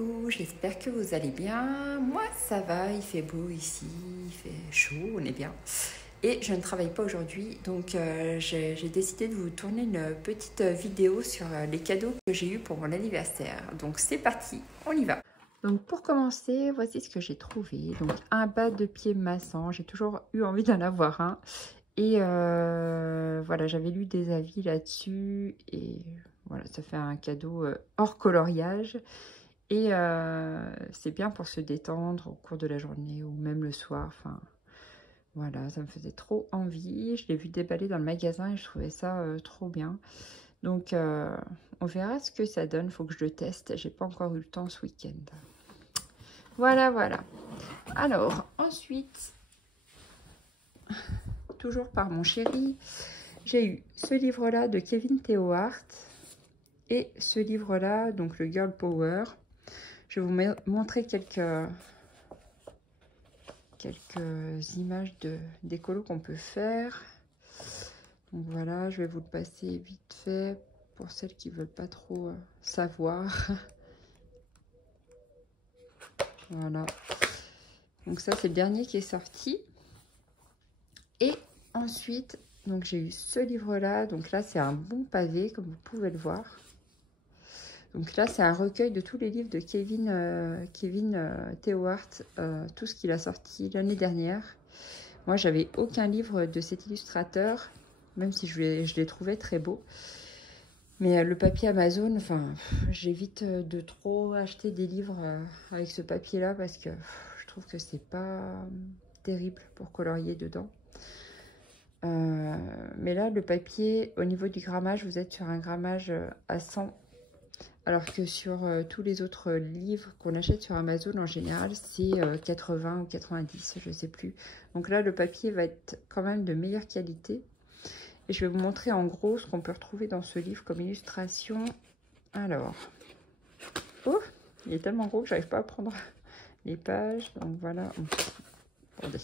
coucou, j'espère que vous allez bien. Moi, ça va, il fait beau ici, il fait chaud, on est bien. Et je ne travaille pas aujourd'hui, donc j'ai décidé de vous tourner une petite vidéo sur les cadeaux que j'ai eus pour mon anniversaire. Donc c'est parti, on y va. Donc pour commencer, voici ce que j'ai trouvé. Donc un bas de pied massant, j'ai toujours eu envie d'en avoir un. Et voilà, j'avais lu des avis là-dessus et voilà, ça fait un cadeau hors coloriage. Et c'est bien pour se détendre au cours de la journée ou même le soir. Enfin, voilà, ça me faisait trop envie. Je l'ai vu déballer dans le magasin et je trouvais ça trop bien. Donc, on verra ce que ça donne. Il faut que je le teste. J'ai pas encore eu le temps ce week-end. Voilà, voilà. Alors, ensuite, toujours par mon chéri, j'ai eu ce livre-là de Kevin Théohart et ce livre-là, donc le Girl Power. Je vais vous montrer quelques images d'écolo qu'on peut faire. Donc voilà, je vais vous le passer vite fait pour celles qui ne veulent pas trop savoir. Voilà. Donc ça, c'est le dernier qui est sorti. Et ensuite, donc j'ai eu ce livre-là. Donc là, c'est un bon pavé, comme vous pouvez le voir. Donc là, c'est un recueil de tous les livres de Kevin Théohart, tout ce qu'il a sorti l'année dernière. Moi, j'avais aucun livre de cet illustrateur, même si je l'ai trouvé très beau. Mais le papier Amazon, enfin, j'évite de trop acheter des livres avec ce papier-là parce que je trouve que c'est pas terrible pour colorier dedans. Mais là, le papier, au niveau du grammage, vous êtes sur un grammage à 100. Alors que sur tous les autres livres qu'on achète sur Amazon, en général, c'est 80 ou 90, je ne sais plus. Donc là, le papier va être quand même de meilleure qualité. Et je vais vous montrer en gros ce qu'on peut retrouver dans ce livre comme illustration. Alors, oh, il est tellement gros que j'arrive pas à prendre les pages. Donc voilà. Attendez,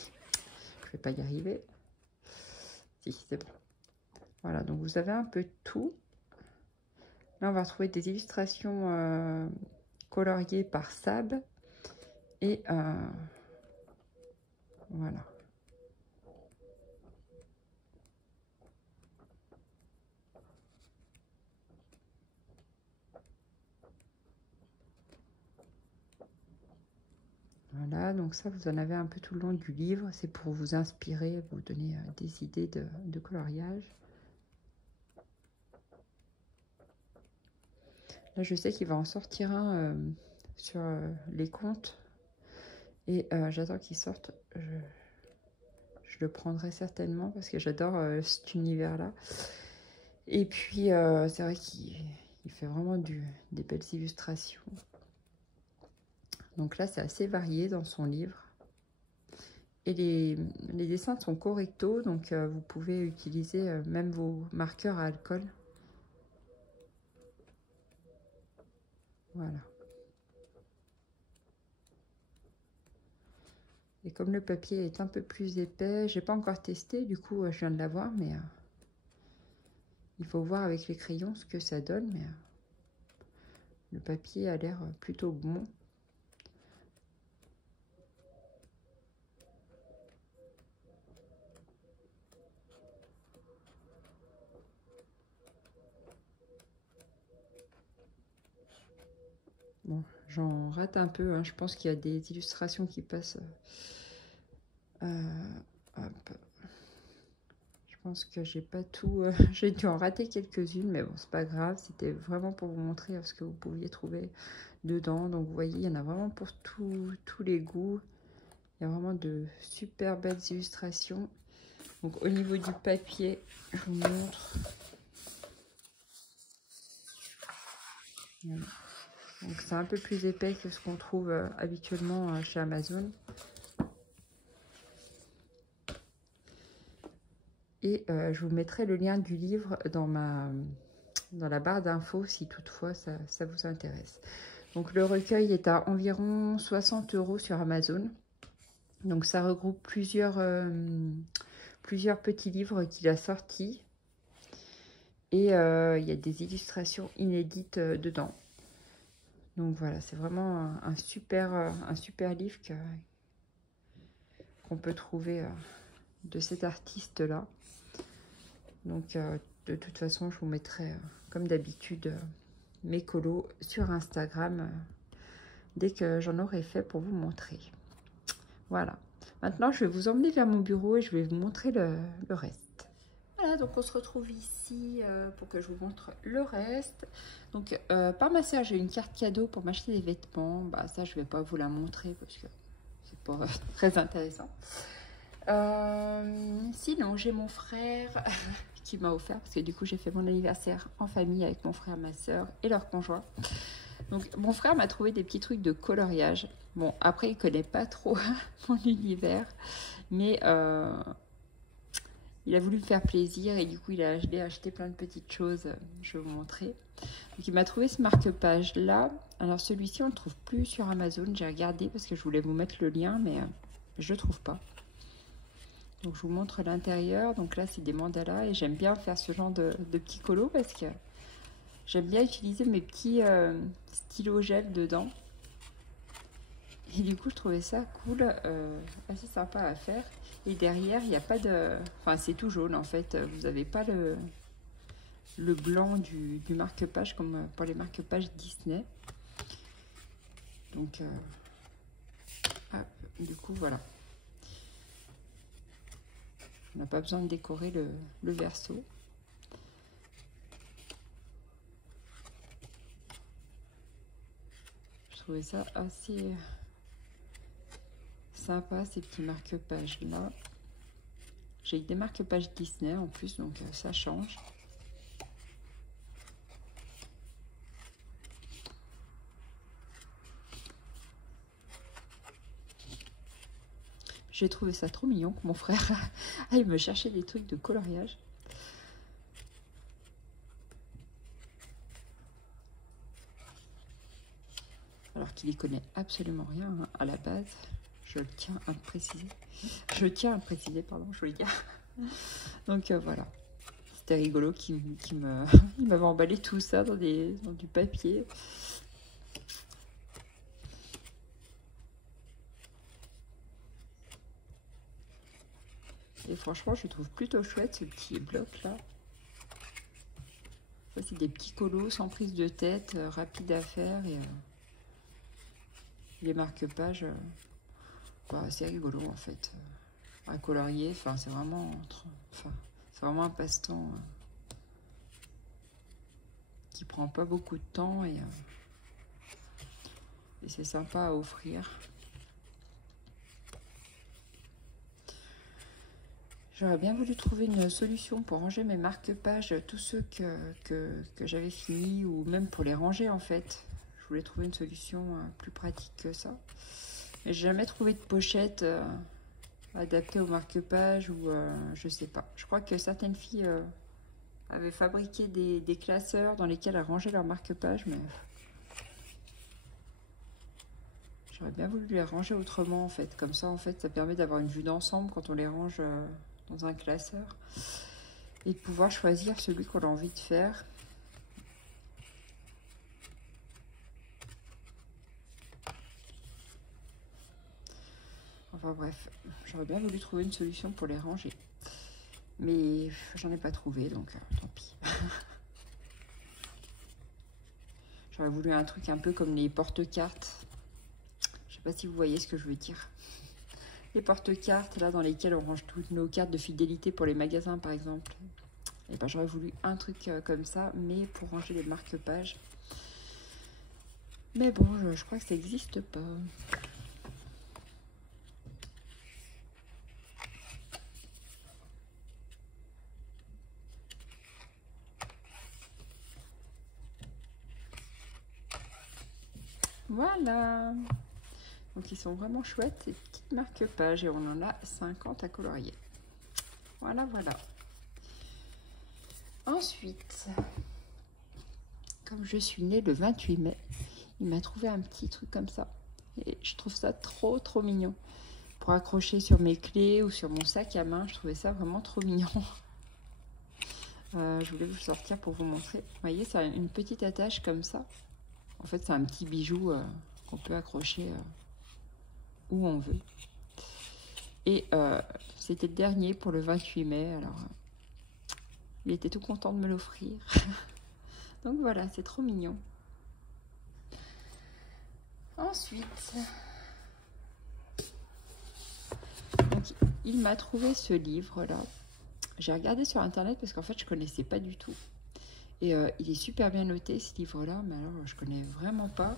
je vais pas y arriver. Si, c'est bon. Voilà, donc vous avez un peu tout. Là, on va retrouver des illustrations coloriées par Sab. Et voilà. Voilà, donc ça, vous en avez un peu tout le long du livre. C'est pour vous inspirer, vous donner des idées de coloriage. Là, je sais qu'il va en sortir un sur les contes. Et j'attends qu'il sorte. Je le prendrai certainement parce que j'adore cet univers-là. Et puis, c'est vrai qu'il fait vraiment des belles illustrations. Donc là, c'est assez varié dans son livre. Et les dessins sont correctos, donc vous pouvez utiliser même vos marqueurs à alcool. Voilà. Et comme le papier est un peu plus épais, j'ai pas encore testé, du coup je viens de l'avoir, mais il faut voir avec les crayons ce que ça donne. Mais le papier a l'air plutôt bon. Bon, j'en rate un peu, hein. Je pense qu'il y a des illustrations qui passent. Hop. Je pense que j'ai pas tout. J'ai dû en rater quelques-unes, mais bon, c'est pas grave. C'était vraiment pour vous montrer ce que vous pouviez trouver dedans. Donc, vous voyez, il y en a vraiment pour tous les goûts. Il y a vraiment de super belles illustrations. Donc, au niveau du papier, je vous montre. Voilà. Donc, c'est un peu plus épais que ce qu'on trouve habituellement chez Amazon. Et je vous mettrai le lien du livre dans la barre d'infos si toutefois ça vous intéresse. Donc le recueil est à environ 60 € sur Amazon. Donc ça regroupe plusieurs petits livres qu'il a sortis. Et il y a des illustrations inédites dedans. Donc voilà, c'est vraiment un super livre qu'on peut trouver de cet artiste-là. Donc de toute façon, je vous mettrai, comme d'habitude, mes colos sur Instagram dès que j'en aurai fait pour vous montrer. Voilà. Maintenant, je vais vous emmener vers mon bureau et je vais vous montrer le reste. Voilà, donc on se retrouve ici pour que je vous montre le reste. Donc, par ma sœur, j'ai une carte cadeau pour m'acheter des vêtements. Bah, ça, je ne vais pas vous la montrer parce que c'est pas très intéressant. Sinon, j'ai mon frère qui m'a offert, parce que du coup, j'ai fait mon anniversaire en famille avec mon frère, ma sœur et leur conjoint. Donc, mon frère m'a trouvé des petits trucs de coloriage. Bon, après, il ne connaît pas trop mon univers, mais il a voulu me faire plaisir et du coup, il a acheté plein de petites choses. Je vais vous montrer. Donc, il m'a trouvé ce marque-page-là. Alors, celui-ci, on ne le trouve plus sur Amazon. J'ai regardé parce que je voulais vous mettre le lien, mais je ne le trouve pas. Donc, je vous montre l'intérieur. Donc là, c'est des mandalas et j'aime bien faire ce genre de petits colos parce que j'aime bien utiliser mes petits stylos gel dedans. Et du coup, je trouvais ça cool, assez sympa à faire. Et derrière, il n'y a pas de... Enfin, c'est tout jaune en fait. Vous n'avez pas le blanc du marque-page comme pour les marque-pages Disney. Donc, hop, du coup, voilà. On n'a pas besoin de décorer le verso. Je trouvais ça assez sympa, ces petits marque-pages là. J'ai des marque-pages Disney en plus, donc ça change. J'ai trouvé ça trop mignon que mon frère aille me chercher des trucs de coloriage. Alors qu'il y connaît absolument rien hein, à la base. Je tiens à le préciser. Pardon, je voulais dire. Donc voilà. C'était rigolo il m'avait emballé tout ça dans du papier. Et franchement, je trouve plutôt chouette ce petit bloc là. Ça, c'est des petits colos sans prise de tête, rapides à faire. Et les marque-pages, bah, c'est rigolo en fait. À colorier, enfin, c'est vraiment un passe-temps qui prend pas beaucoup de temps et c'est sympa à offrir. J'aurais bien voulu trouver une solution pour ranger mes marque-pages, tous ceux que j'avais finis, ou même pour les ranger en fait. Je voulais trouver une solution plus pratique que ça. Mais j'ai jamais trouvé de pochette adaptée au marque-page ou je sais pas. Je crois que certaines filles avaient fabriqué des classeurs dans lesquels elles rangeaient leurs marque-pages, mais j'aurais bien voulu les ranger autrement en fait. Comme ça, en fait, ça permet d'avoir une vue d'ensemble quand on les range dans un classeur et de pouvoir choisir celui qu'on a envie de faire. Enfin bref, j'aurais bien voulu trouver une solution pour les ranger. Mais j'en ai pas trouvé, donc tant pis. J'aurais voulu un truc un peu comme les porte-cartes. Je sais pas si vous voyez ce que je veux dire. Les porte-cartes, là, dans lesquelles on range toutes nos cartes de fidélité pour les magasins, par exemple. Et ben, j'aurais voulu un truc comme ça, mais pour ranger les marque-pages. Mais bon, je crois que ça n'existe pas. Voilà. Donc ils sont vraiment chouettes, ces petites marque-pages, et on en a 50 à colorier. Voilà, voilà. Ensuite, comme je suis née le 28 mai, il m'a trouvé un petit truc comme ça. Et je trouve ça trop, trop mignon. Pour accrocher sur mes clés ou sur mon sac à main, je trouvais ça vraiment trop mignon. Je voulais vous le sortir pour vous montrer. Vous voyez, ça a une petite attache comme ça. En fait, c'est un petit bijou qu'on peut accrocher où on veut. Et c'était le dernier pour le 28 mai. Alors, il était tout content de me l'offrir. Donc voilà, c'est trop mignon. Ensuite, donc, il m'a trouvé ce livre-là. J'ai regardé sur internet parce qu'en fait, je ne connaissais pas du tout. Et il est super bien noté, ce livre-là, mais alors, je ne connais vraiment pas.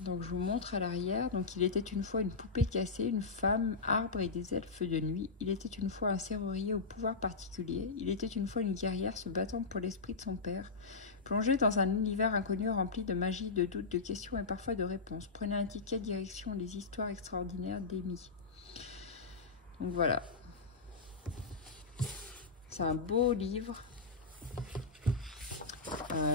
Donc, je vous montre à l'arrière. Donc, il était une fois une poupée cassée, une femme, arbre et des elfes de nuit. Il était une fois un serrurier au pouvoir particulier. Il était une fois une guerrière se battant pour l'esprit de son père. Plongé dans un univers inconnu rempli de magie, de doutes, de questions et parfois de réponses. Prenez un ticket direction les histoires extraordinaires d'Amy. Donc voilà. C'est un beau livre.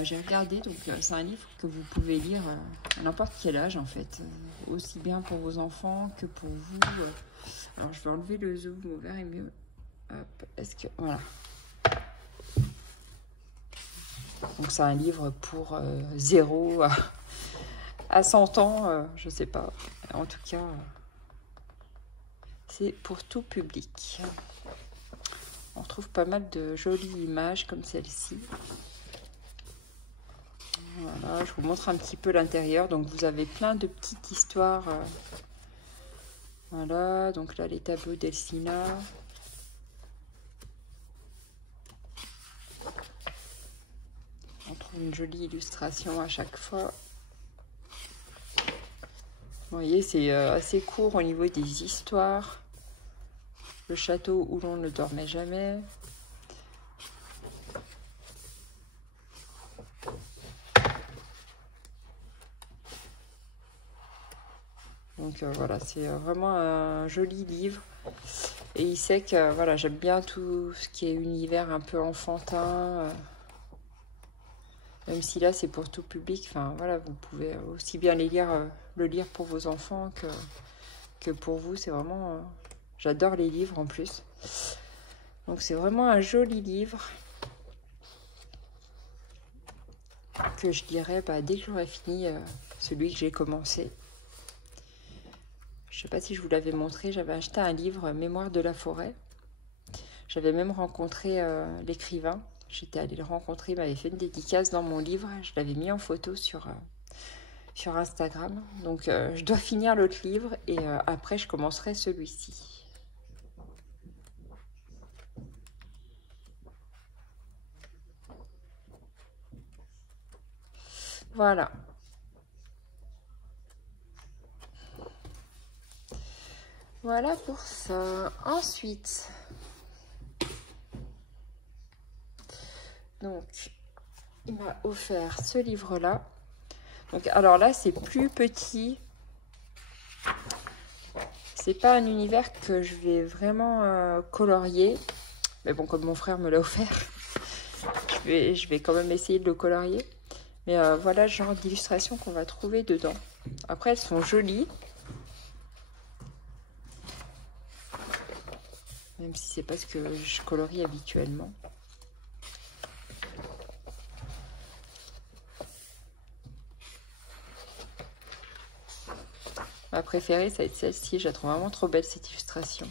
J'ai regardé, donc c'est un livre que vous pouvez lire à n'importe quel âge en fait. Aussi bien pour vos enfants que pour vous. Alors je vais enlever le zoom, au vert est mieux. Hop, est-ce que... Voilà. Donc c'est un livre pour 0 à 100 ans, je sais pas. En tout cas, c'est pour tout public. On retrouve pas mal de jolies images comme celle-ci. Voilà, je vous montre un petit peu l'intérieur. Donc vous avez plein de petites histoires. Voilà, donc là les tableaux d'Elsina. On trouve une jolie illustration à chaque fois. Vous voyez, c'est assez court au niveau des histoires. Le château où l'on ne dormait jamais. Donc voilà, c'est vraiment un joli livre. Et il sait que voilà, j'aime bien tout ce qui est univers un peu enfantin. Même si là c'est pour tout public. Enfin voilà, vous pouvez aussi bien le lire pour vos enfants que pour vous. C'est vraiment... j'adore les livres en plus. Donc c'est vraiment un joli livre que je lirai dès que j'aurai fini celui que j'ai commencé. Je ne sais pas si je vous l'avais montré, j'avais acheté un livre, Mémoire de la forêt. J'avais même rencontré l'écrivain. J'étais allée le rencontrer, il m'avait fait une dédicace dans mon livre. Je l'avais mis en photo sur Instagram. Donc je dois finir l'autre livre et après je commencerai celui-ci. Voilà. Voilà pour ça. Ensuite, donc, il m'a offert ce livre-là. Donc, alors là, c'est plus petit. C'est pas un univers que je vais vraiment colorier. Mais bon, comme mon frère me l'a offert, je vais quand même essayer de le colorier. Mais voilà le genre d'illustration qu'on va trouver dedans. Après, elles sont jolies. Même si c'est pas ce que je colorie habituellement. Ma préférée, ça va être celle-ci. Je la trouve vraiment trop belle, cette illustration.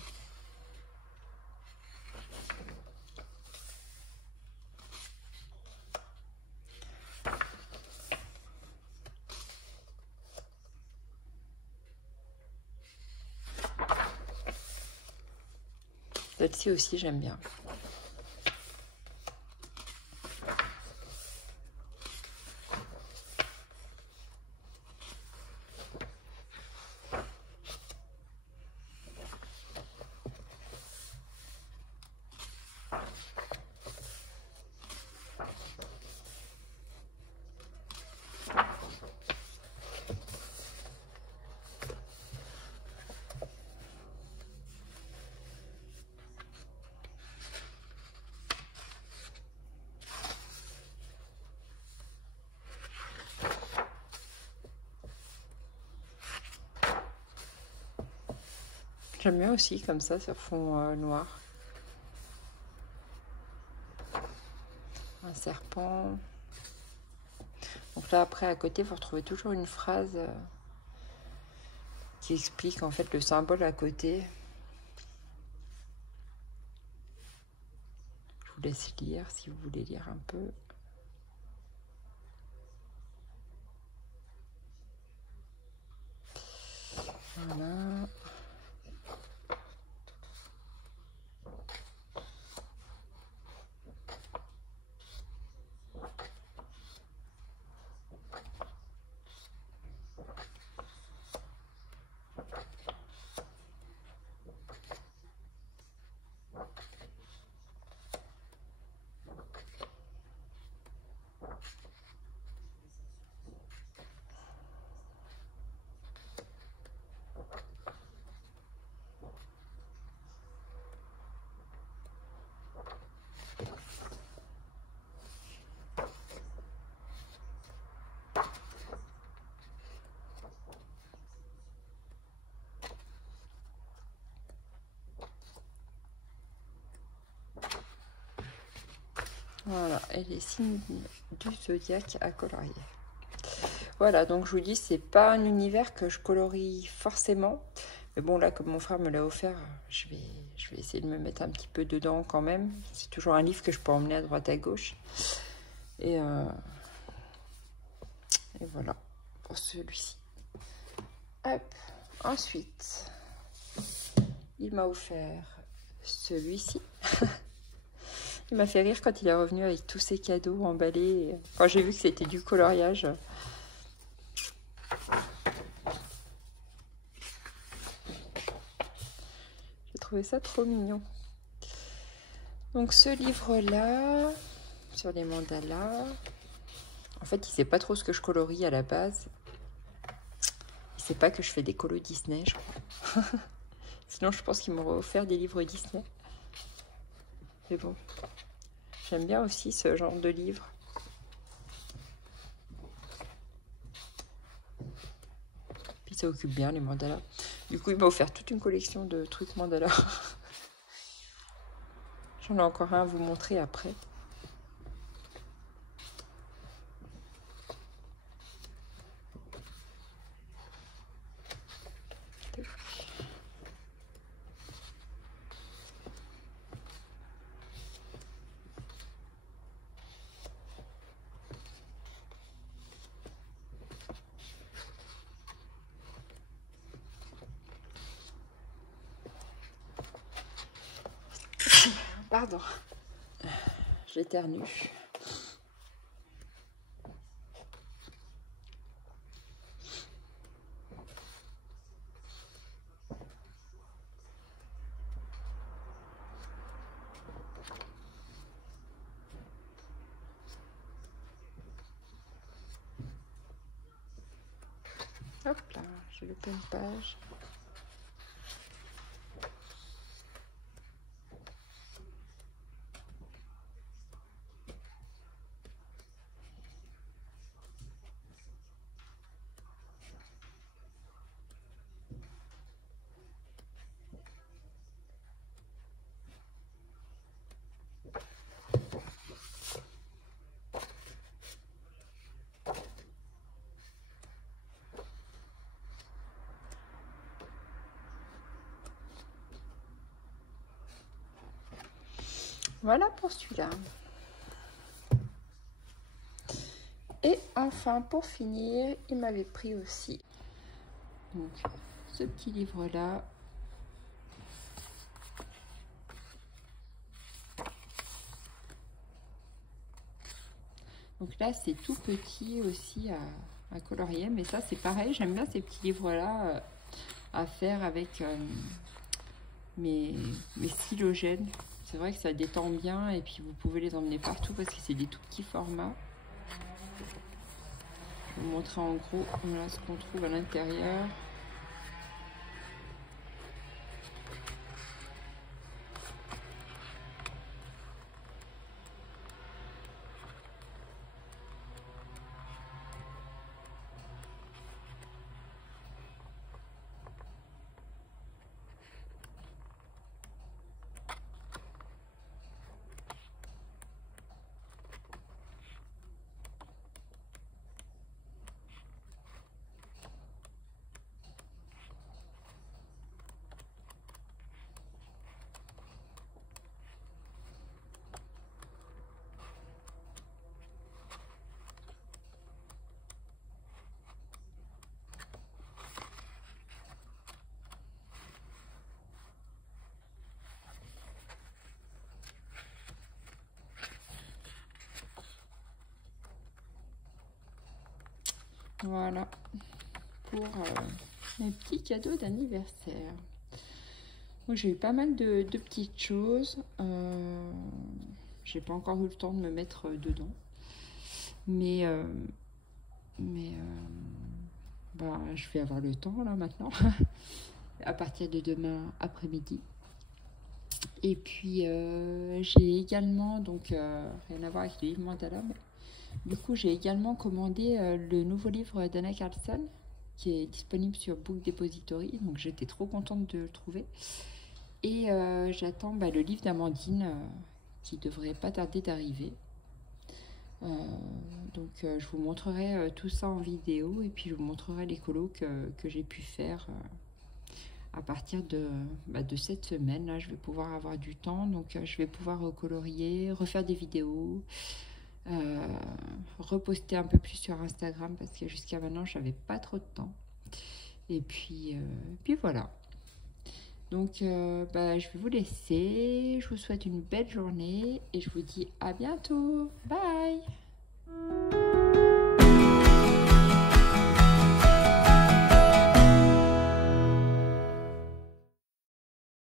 Celle-ci aussi, j'aime bien. J'aime bien aussi comme ça sur fond noir. Un serpent. Donc là, après, à côté, vous retrouvez toujours une phrase qui explique en fait le symbole à côté. Je vous laisse lire si vous voulez lire un peu. Voilà. Voilà, et les signes du zodiaque à colorier. Voilà, donc je vous dis, c'est pas un univers que je colorie forcément. Mais bon, là, comme mon frère me l'a offert, je vais essayer de me mettre un petit peu dedans quand même. C'est toujours un livre que je peux emmener à droite à gauche. Et voilà, pour celui-ci. Hop, ensuite, il m'a offert celui-ci. Il m'a fait rire quand il est revenu avec tous ses cadeaux emballés. Quand j'ai vu que c'était du coloriage. J'ai trouvé ça trop mignon. Donc ce livre-là, sur les mandalas, en fait il sait pas trop ce que je colorie à la base. Il sait pas que je fais des colos Disney, je crois. Sinon je pense qu'il m'aurait offert des livres Disney. Mais bon, j'aime bien aussi ce genre de livre. Puis ça occupe bien les mandalas. Du coup il m'a offert toute une collection de trucs mandalas. J'en ai encore un à vous montrer après. Pardon, j'éternue. Hop là, j'ai loupé une page. Voilà pour celui-là. Et enfin, pour finir, il m'avait pris aussi donc, ce petit livre-là. Donc là, c'est tout petit aussi à colorier. Mais ça, c'est pareil. J'aime bien ces petits livres-là à faire avec mes stylogènes. C'est vrai que ça détend bien et puis vous pouvez les emmener partout parce que c'est des tout petits formats. Je vais vous montrer en gros voilà ce qu'on trouve à l'intérieur. Voilà, pour mes petits cadeaux d'anniversaire. Moi, j'ai eu pas mal de petites choses. J'ai pas encore eu le temps de me mettre dedans. Mais bah, je vais avoir le temps là maintenant, à partir de demain après-midi. Et puis j'ai également, donc rien à voir avec le livre Mandala, mais du coup j'ai également commandé le nouveau livre d'Anna Carlson qui est disponible sur Book Depository, donc j'étais trop contente de le trouver. Et j'attends le livre d'Amandine qui devrait pas tarder d'arriver. Donc je vous montrerai tout ça en vidéo et puis je vous montrerai les colos que j'ai pu faire à partir de cette semaine. Là, je vais pouvoir avoir du temps, donc je vais pouvoir recolorier, refaire des vidéos, reposter un peu plus sur Instagram parce que jusqu'à maintenant, j'avais pas trop de temps. Et puis voilà. Donc, je vais vous laisser. Je vous souhaite une belle journée et je vous dis à bientôt. Bye!